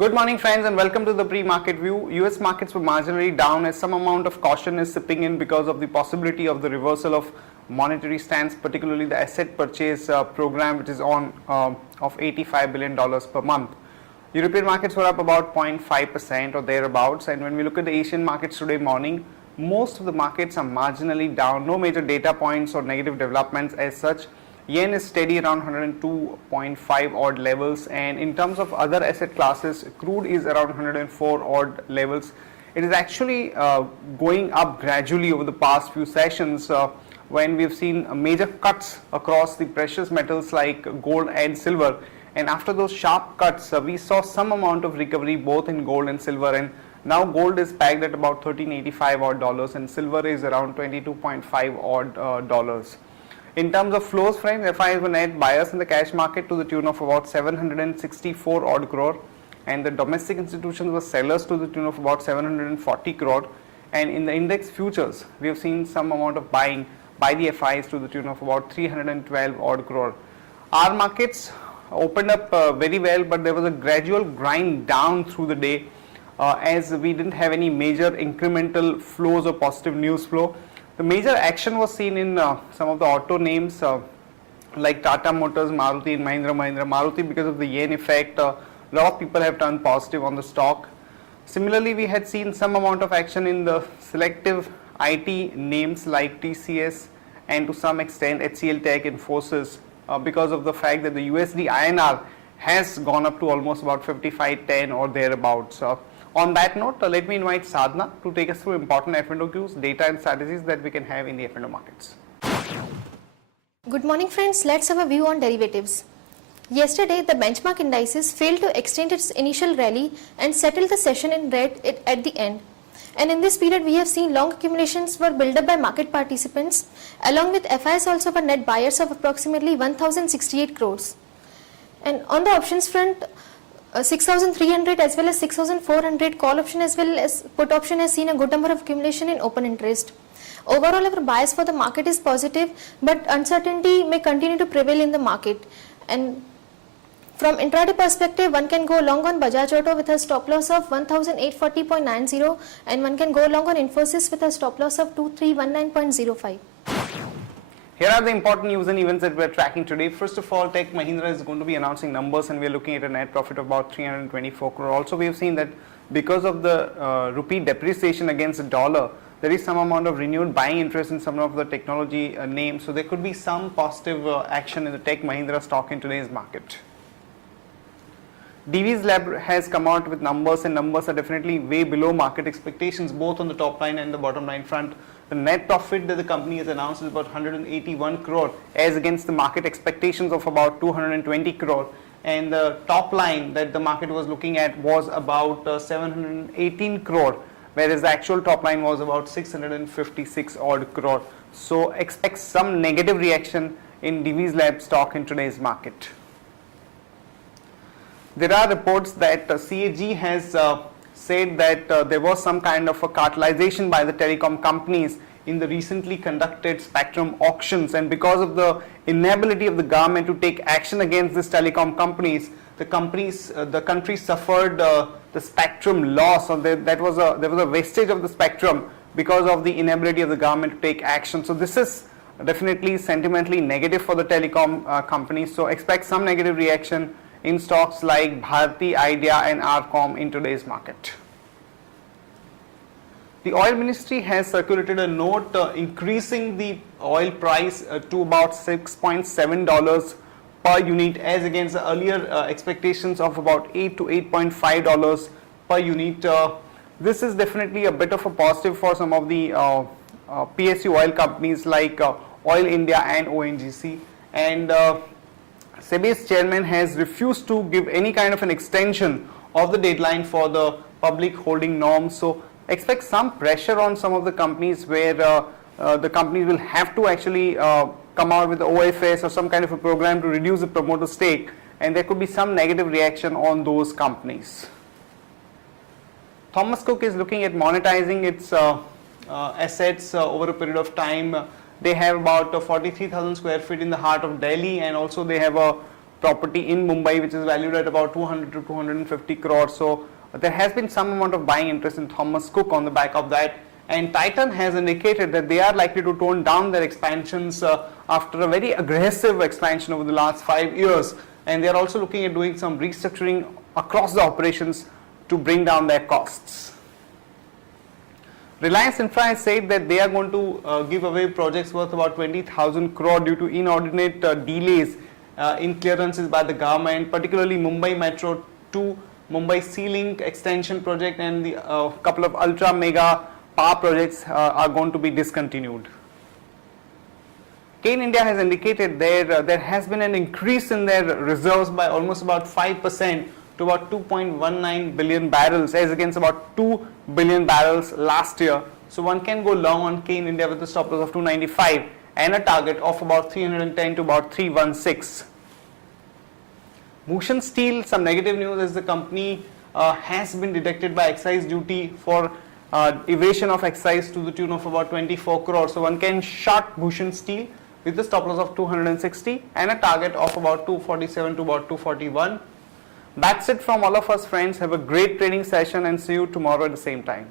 Good morning friends and welcome to the pre-market view. US markets were marginally down as some amount of caution is sipping in because of the possibility of the reversal of monetary stance, particularly the asset purchase program which is on of $85 billion per month. European markets were up about 0.5% or thereabouts, and when we look at the Asian markets today morning, most of the markets are marginally down, no major data points or negative developments as such. Yen is steady around 102.5 odd levels, and in terms of other asset classes, crude is around 104 odd levels. It is actually going up gradually over the past few sessions when we've seen major cuts across the precious metals like gold and silver, and after those sharp cuts we saw some amount of recovery both in gold and silver, and now gold is pegged at about 1385 odd dollars and silver is around 22.5 odd dollars. In terms of flows, friends, FIs were net buyers in the cash market to the tune of about 764 odd crore, and the domestic institutions were sellers to the tune of about 740 crore, and in the index futures we have seen some amount of buying by the FIs to the tune of about 312 odd crore. Our markets opened up very well, but there was a gradual grind down through the day as we didn't have any major incremental flows or positive news flow. The major action was seen in some of the auto names like Tata Motors, Maruti and Mahindra. Maruti, because of the yen effect, a lot of people have turned positive on the stock. Similarly, we had seen some amount of action in the selective IT names like TCS and to some extent HCL Tech, Infosys, because of the fact that the USD INR has gone up to almost about 55.10 or thereabouts. On that note, let me invite Sadhna to take us through important F&O cues, data and strategies that we can have in the F&O markets. Good morning friends, let's have a view on derivatives. Yesterday, the benchmark indices failed to extend its initial rally and settled the session in red at the end. And in this period, we have seen long accumulations were built up by market participants, along with FIs also were net buyers of approximately 1068 crores. And on the options front, 6,300 as well as 6,400 call option as well as put option has seen a good number of accumulation in open interest. Overall, our bias for the market is positive, but uncertainty may continue to prevail in the market. And from intraday perspective, one can go long on Bajaj Auto with a stop loss of 1840.90, and one can go long on Infosys with a stop loss of 2319.05. Here are the important news and events that we are tracking today. First of all, Tech Mahindra is going to be announcing numbers, and we are looking at a net profit of about 324 crore. Also, we have seen that because of the rupee depreciation against the dollar, there is some amount of renewed buying interest in some of the technology names. So there could be some positive action in the Tech Mahindra stock in today's market. Divi's Lab has come out with numbers, and numbers are definitely way below market expectations, both on the top line and the bottom line front. The net profit that the company has announced is about 181 crore as against the market expectations of about 220 crore, and the top line that the market was looking at was about 718 crore, whereas the actual top line was about 656 odd crore. So expect some negative reaction in Divi's Lab stock in today's market. There are reports that CAG has said that there was some kind of a cartelization by the telecom companies in the recently conducted spectrum auctions, and because of the inability of the government to take action against these telecom companies, the country suffered the spectrum loss, or there was a wastage of the spectrum because of the inability of the government to take action. So this is definitely sentimentally negative for the telecom companies. So expect some negative reaction in stocks like Bharti, Idea and Arcom in today's market. The oil ministry has circulated a note increasing the oil price to about $6.7 per unit as against the earlier expectations of about $8 to $8.5 per unit. This is definitely a bit of a positive for some of the PSU oil companies like Oil India and ONGC, and SEBI's chairman has refused to give any kind of an extension of the deadline for the public holding norms. So expect some pressure on some of the companies where the companies will have to actually come out with the OFS or some kind of a program to reduce the promoter stake, and there could be some negative reaction on those companies. Thomas Cook is looking at monetizing its assets over a period of time. They have about 43,000 square feet in the heart of Delhi, and also they have a property in Mumbai, which is valued at about 200 to 250 crores. So there has been some amount of buying interest in Thomas Cook on the back of that. And Titan has indicated that they are likely to tone down their expansions after a very aggressive expansion over the last 5 years. And they are also looking at doing some restructuring across the operations to bring down their costs. Reliance Infra has said that they are going to give away projects worth about 20,000 crore due to inordinate delays in clearances by the government, particularly Mumbai Metro 2, Mumbai Sea Link extension project, and the couple of ultra mega power projects are going to be discontinued. Kane India has indicated there has been an increase in their reserves by almost about 5% to about 2.19 billion barrels as against about 2 billion barrels last year. So one can go long on Kane India with a stop loss of 295 and a target of about 310 to about 316. Bhushan Steel, some negative news as the company has been deducted by excise duty for evasion of excise to the tune of about 24 crores. So one can short Bhushan Steel with a stop loss of 260 and a target of about 247 to about 241. That's it from all of us, friends. Have a great trading session and see you tomorrow at the same time.